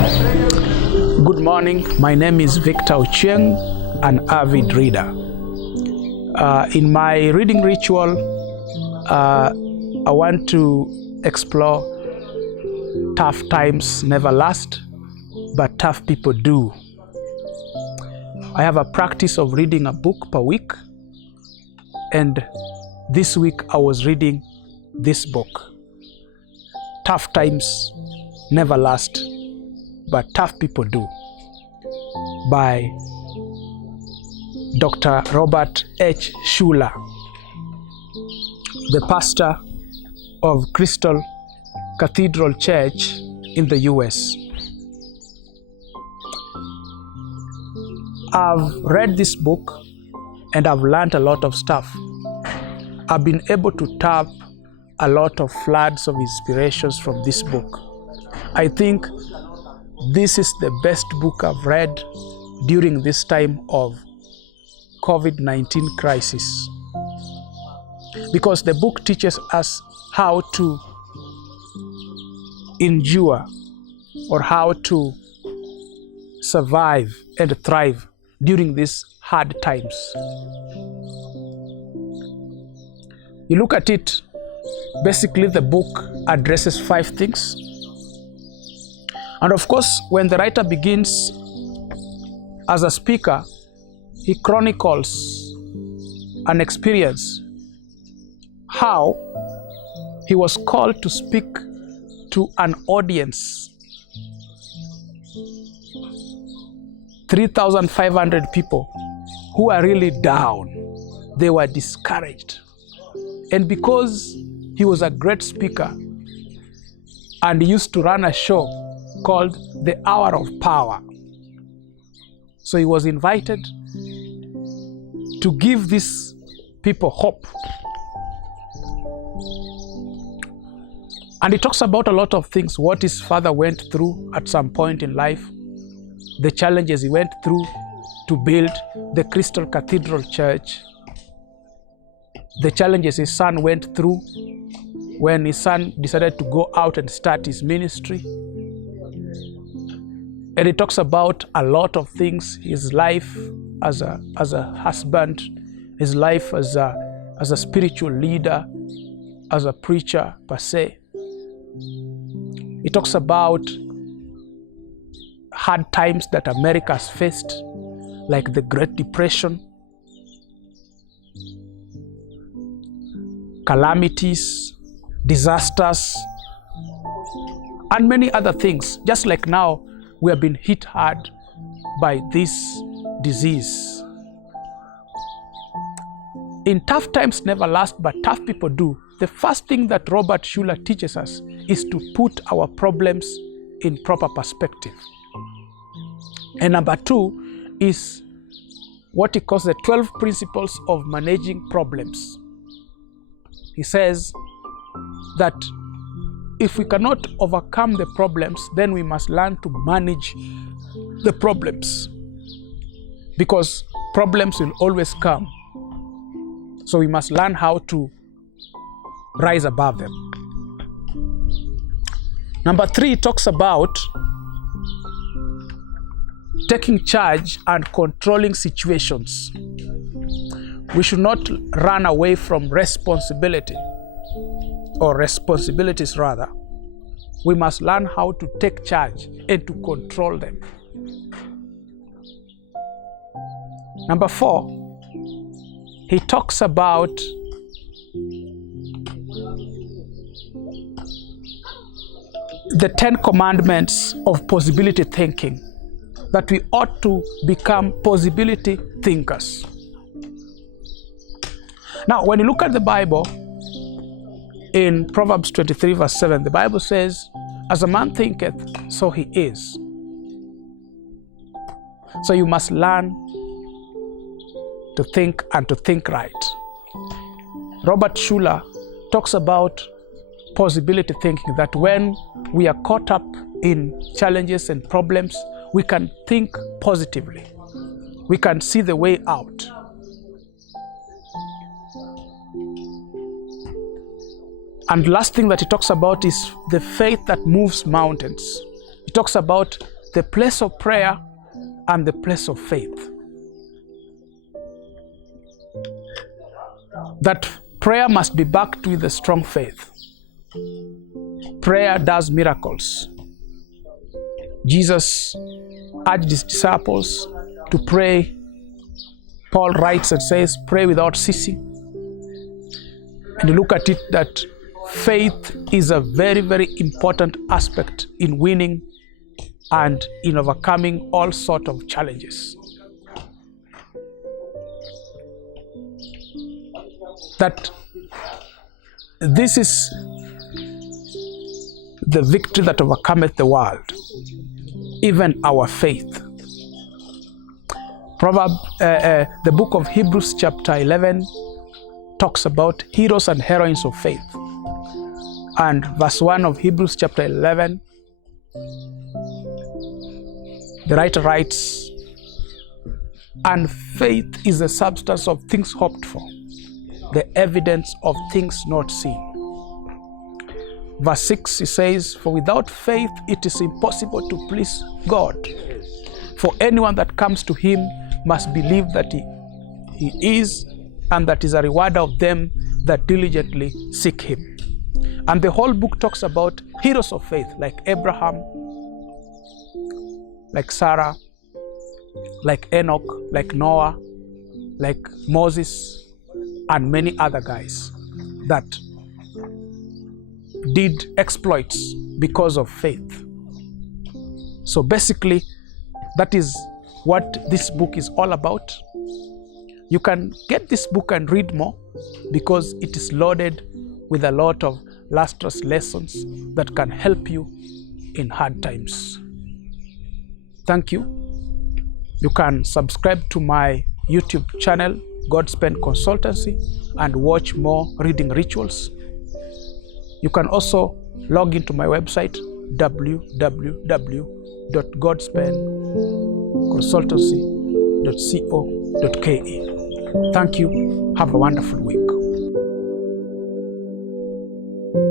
Good morning. My name is Victor Ochieng, an avid reader. In my reading ritual, I want to explore tough times never last, but tough people do. I have a practice of reading a book per week, and this week I was reading this book, Tough Times Never Last, but Tough People Do, by Dr. Robert H. Schuller, the pastor of Crystal Cathedral Church in the US. I've read this book and I've learned a lot of stuff. I've been able to tap a lot of floods of inspirations from this book. I think this is the best book I've read during this time of COVID-19 crisis, because the book teaches us how to endure or how to survive and thrive during these hard times. You look at it, basically the book addresses 5 things. And of course, when the writer begins as a speaker, he chronicles an experience, how he was called to speak to an audience, 3,500 people who are really down. They were discouraged. And because he was a great speaker and he used to run a show called The Hour of Power, so he was invited to give these people hope. And he talks about a lot of things, what his father went through at some point in life, the challenges he went through to build the Crystal Cathedral Church, the challenges his son went through when his son decided to go out and start his ministry. And he talks about a lot of things, his life as a husband, his life as a spiritual leader, as a preacher per se. He talks about hard times that America has faced, like the Great Depression, calamities, disasters, and many other things. Just like now, we have been hit hard by this disease. In tough times never last, but tough people do. The first thing that Robert Schuller teaches us is to put our problems in proper perspective. And number 2 is what he calls the 12 principles of managing problems. He says that if we cannot overcome the problems, then we must learn to manage the problems, because problems will always come. So we must learn how to rise above them. Number 3 talks about taking charge and controlling situations. We should not run away from responsibility, or responsibilities rather. We must learn how to take charge and to control them. Number 4, he talks about the 10 commandments of possibility thinking, that we ought to become possibility thinkers. Now, when you look at the Bible, in Proverbs 23 verse 7, the Bible says, as a man thinketh, so he is. So you must learn to think and to think right. Robert Schuller talks about possibility thinking, that when we are caught up in challenges and problems, we can think positively. We can see the way out. And last thing that he talks about is the faith that moves mountains. It talks about the place of prayer and the place of faith. That prayer must be backed with a strong faith. Prayer does miracles. Jesus urged his disciples to pray. Paul writes and says, pray without ceasing. And you look at it that faith is a very, very important aspect in winning and in overcoming all sorts of challenges. That this is the victory that overcometh the world, even our faith. The book of Hebrews chapter 11 talks about heroes and heroines of faith. And verse 1 of Hebrews chapter 11, the writer writes, and faith is the substance of things hoped for, the evidence of things not seen. Verse 6, he says, for without faith it is impossible to please God. For anyone that comes to him must believe that he is, and that is a rewarder of them that diligently seek him. And the whole book talks about heroes of faith like Abraham, like Sarah, like Enoch, like Noah, like Moses, and many other guys that did exploits because of faith. So basically, that is what this book is all about. You can get this book and read more because it is loaded with a lot of lustrous lessons that can help you in hard times. Thank you. You can subscribe to my YouTube channel, Godspend Consultancy, and watch more reading rituals. You can also log into my website, www.godspendconsultancy.co.ke. Thank you. Have a wonderful week.